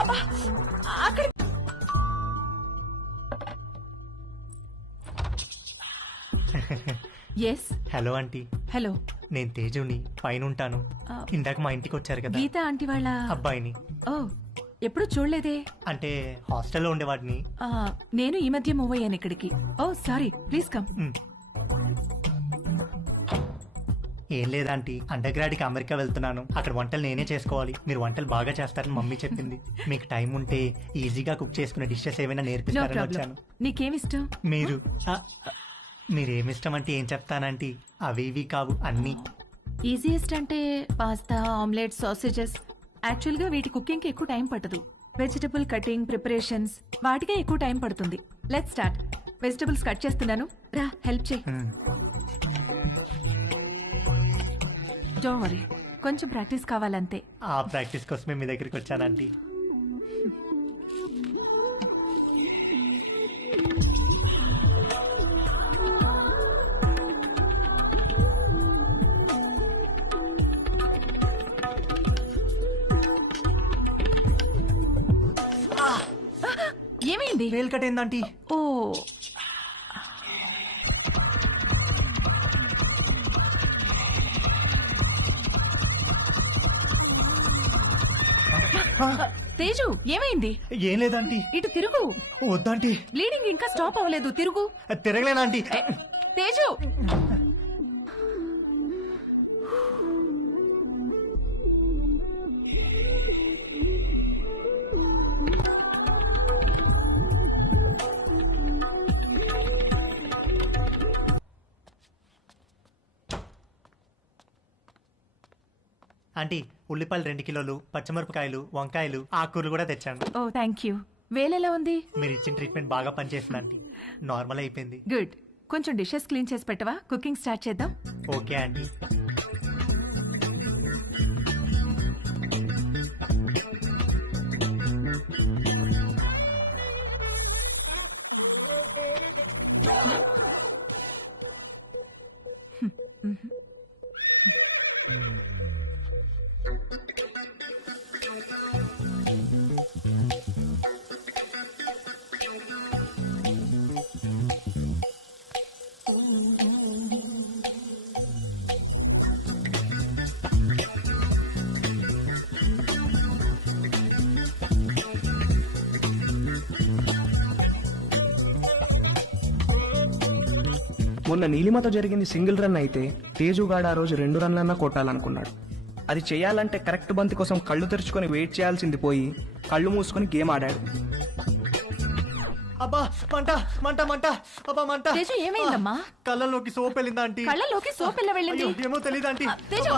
అబ్బా, అక్కడ yes. Hello aunty, hello. నేను తేజుని, పైన ఉంటాను. ఇందాక మా ఇంటికి వచ్చారు కదా గీత ఆంటీ వాళ్ళ అబ్బాయిని. ఓ, ఎప్పుడు చూడలేదే. అంటే హాస్టల్లో ఉండేవాడిని. నేను ఈ మధ్య మూవ్ అయ్యాను ఇక్కడికి. ఓ సారీ, ప్లీజ్ కమ్. ఏం లేదాంటీ, అండర్ గ్రాడ్కి అమెరికా వెళ్తున్నాను. అక్కడ వంటలు నేనే చేసుకోవాలి. మీరు వంటలు బాగా చేస్తారని మమ్మీ చెప్పింది. మీకు టైం ఉంటే ఈజీగా కుక్ చేసుకునే డిషెస్ ఏమైనా నేర్పిస్తారని వచ్చాను. నీకేమిష్టం? మీరేమిష్టం అంటే ఏం చెప్తానంటీ, అవి ఇవి కావు అన్నీ. ఈజియెస్ట్ అంటే పాస్తా, ఆమ్లెట్, సాసేజెస్. యాక్చువల్ గా వీటి కుకింగ్ కి ఎక్కువ టైం పట్టదు. వెజిటబుల్ కటింగ్, ప్రిపరేషన్స్ వాటికే ఎక్కువ టైం పడుతుంది. Let's start. వెజిటబుల్స్ కట్ చేస్తున్నాను, రా హెల్ప్ చేయి. డోంట్ వరీ, కొంచెం ప్రాక్టీస్ కావాలంతే. ఆ ప్రాక్టీస్ కోసమే మీ దగ్గరికి వచ్చానంటీ. ఏమైంది? వేలు కట్టేందంటీ. ఓ, తేజు ఏమైంది? ఏం లేదంటీ. ఇటు తిరుగు. వద్దంటీ, బ్లీడింగ్ ఇంకా స్టాప్ అవ్వలేదు, తిరుగు. తిరగలేనంటీ. తేజు, ఆంటీ, ఉల్లిపాయలు 2 కిలోలు, పచ్చిమిరపకాయలు, వంకాయలు, ఆకుకూరలు కూడా తెచ్చాను. ఓ థ్యాంక్ యూ. వేలెలా ఉంది? మీరు ఇచ్చిన ట్రీట్మెంట్ బాగా పనిచేస్తుంది ఆంటీ. నార్మల్ అయిపోయింది. గుడ్. కొంచెం డిషెస్ క్లీన్ చేసి పెట్టవా? కుకింగ్ స్టార్ట్ చేద్దాం. Okay aunty. మొన్న నీలిమతో జరిగింది సింగిల్ రన్ అయితే తేజుగాడు ఆ రోజు 2 రన్లన్నా కొట్టాలనుకున్నాడు. అది చేయాలంటే కరెక్ట్ బంతి కోసం కళ్ళు తెరుచుకొని వెయిట్ చేయాల్సింది పోయి కళ్ళు మూసుకొని గేమ్ ఆడాడు. అబ్బా, మంట మంట మంట, అబ్బా మంట. తేజు ఏమైందమ్మా? కళ్ళలోకి సోప్ వెళ్ళిందా ఆంటీ? కళ్ళలోకి సోప్ ఎలా వెళ్ళింది? ఏమో తెలియదు ఆంటీ. తేజు,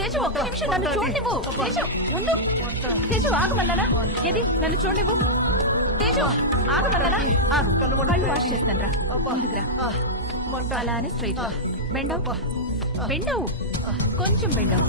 తేజు ఒక్క నిమిషం నన్ను చూడనివ్వు. తేజు ఉండు. తేజు ఆగమన్నానా? ఏది నన్ను చూడనివ్వు. తేజు ఆగమన్నానా? ఆగు, కళ్ళు వాష్ చేస్తాను రా. ముందుకురా. అలానే స్ట్రైట్ బెండవు, బెండవు, కొంచెం బెండవు.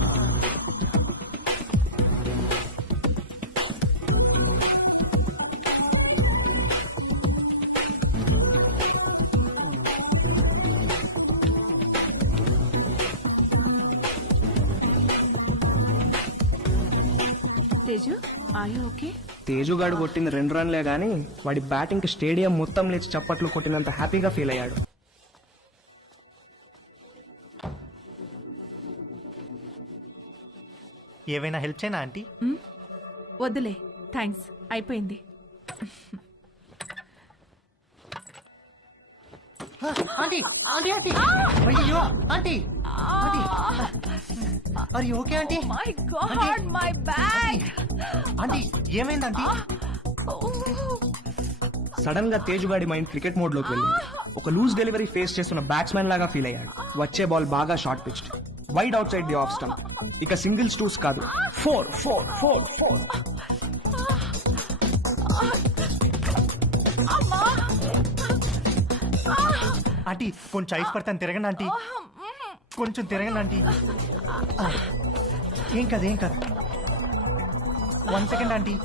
Teju, are you okay? తేజుగాడు కొట్టింది 2 రన్లే గానీ వాడి బ్యాటింగ్ స్టేడియం మొత్తం లేచి చప్పట్లు కొట్టినంత హ్యాపీగా ఫీల్ అయ్యాడు. ఏవైనా హెల్ప్ చేయనా ఆంటీ? వద్దులే, థ్యాంక్స్, అయిపోయింది. ఆంటీ ఆంటీ ఆంటీ, అయ్యో aunty aunty, are you okay aunty? My God, my bag. Aunty ఏమైంది ఆంటీ? సడన్ గా తేజుగాడి మైండ్ క్రికెట్ మోడ్ లోకి వెళ్ళింది. ఒక లూజ్ డెలివరీ ఫేస్ చేస్తున్న బ్యాట్స్మెన్ లాగా ఫీల్ అయ్యాడు. వచ్చే బాల్ బాగా short pitched, wide outside the off stump. ఇక సింగిల్స్ టూస్ కాదు, 4 4 4 4. ఆంటీ కొంచెం ఐస్ పడతాను, తిరగండి ఆంటీ, కొంచెం తిరగండి ఆంటీ. ఏం కాదు ఏం కాదు, 1 సెకండ్ ఆంటీ.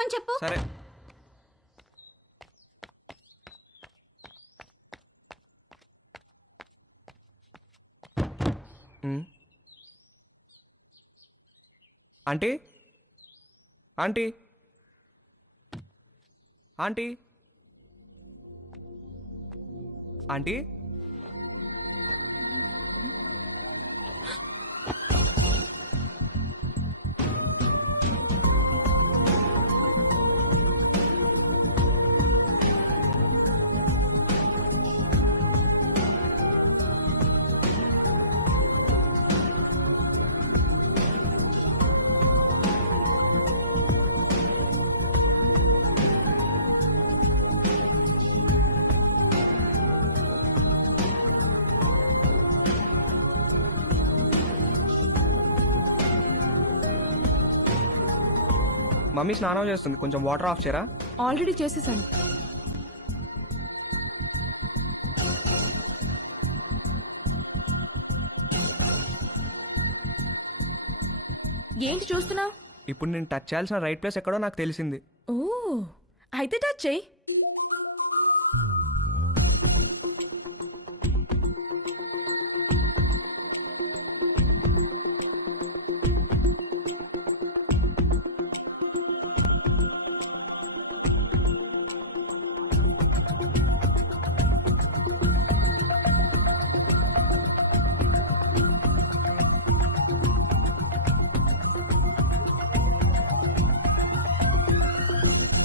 చెప్పమని చెప్పు. సరే. Aunty aunty aunty aunty mummy స్నానం చేస్తుంది, కొంచెం వాటర్ ఆఫ్ చేయరా? ఆల్రెడీ చేసేసాను. ఏంటి చూస్తున్నావు? ఇప్పుడు నేను టచ్ చేయాల్సిన రైట్ ప్లేస్ ఎక్కడో నాకు తెలిసింది. ఓ అయితే టచ్ చెయ్యి.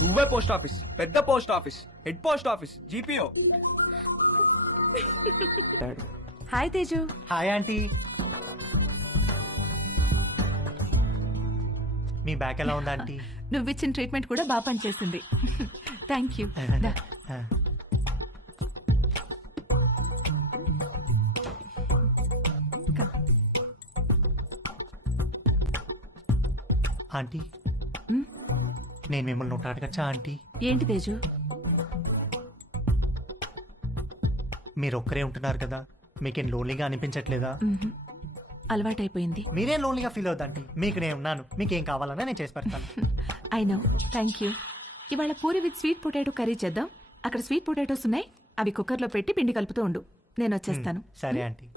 నువ్వే పోస్ట్ ఆఫీస్, పెద్ద post office, head post office, GPO. Hi Teju. Hi aunty. మీ బ్యాక్ ఎలా ఉందా ఆంటీ? నువ్విచ్చిన ట్రీట్మెంట్ కూడా బాగా పనిచేసింది. Thank you. ఆంటీ నేను మిమ్మల్ని ఒకటి అడగచ్చా ఆంటీ? ఏంటి తేజు? మీరు ఒక్కరే ఉంటున్నారు కదా, మీకేం లోన్లీగా అనిపించట్లేదా? అలవాటైపోయింది. మీరేం లోన్లీగా ఫీల్ అవుతాంటీ, మీకు నేను ఉన్నాను, మీకేం కావాలన్నా నేను చేసి పెడతాను. I know, thank you. ఇవాళ puri with sweet potato curry చేద్దాం. అక్కడ స్వీట్ పొటాటోస్ ఉన్నాయి, అవి కుక్కర్లో పెట్టి పిండి కలుపుతూ ఉండు, నేను వచ్చేస్తాను. సరే ఆంటీ.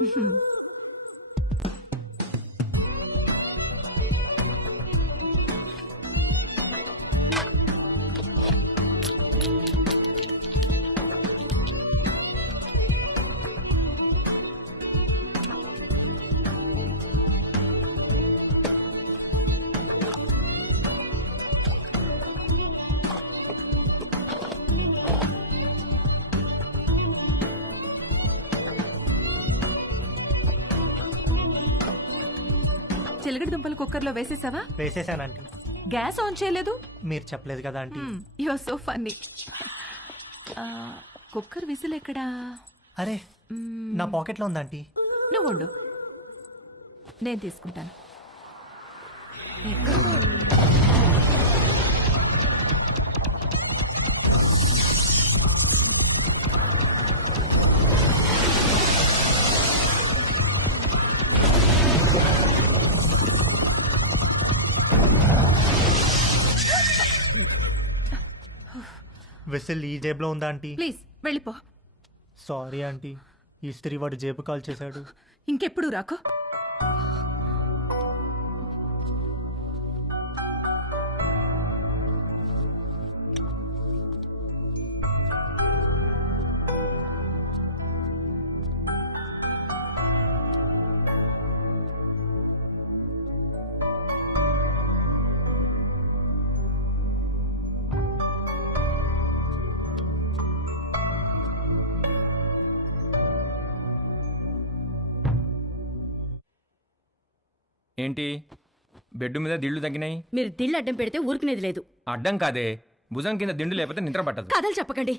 చిలకడ దుంపలు కుక్కర్లో వేసేసావా? వేసేసానంటీ. గ్యాస్ ఆన్ చేయలేదు? మీరు చెప్పలేదు కదా aunty. You are so funny. Cooker whistle ఎక్కడా? అరే నా పాకెట్లో ఉందంటీ. నువ్వు ఉండు, నేను తీసుకుంటాను. విసిల్ ఈ జేబులో ఉందా ఆంటీ? ప్లీజ్ వెళ్ళిపో. సారీ ఆంటీ, ఇస్త్రీ వాడు జేబు కాల్ చేశాడు. ఇంకెప్పుడు రాకో. ఏంటి బెడ్ మీద దిళ్ళు తగ్గినాయి? మీరు దిళ్ళు అడ్డం పెడితే ఊరుకునేది లేదు. అడ్డం కాదే, భుజం కింద దిండు లేకపోతే నిద్ర పట్టదు. కథలు చెప్పకండి.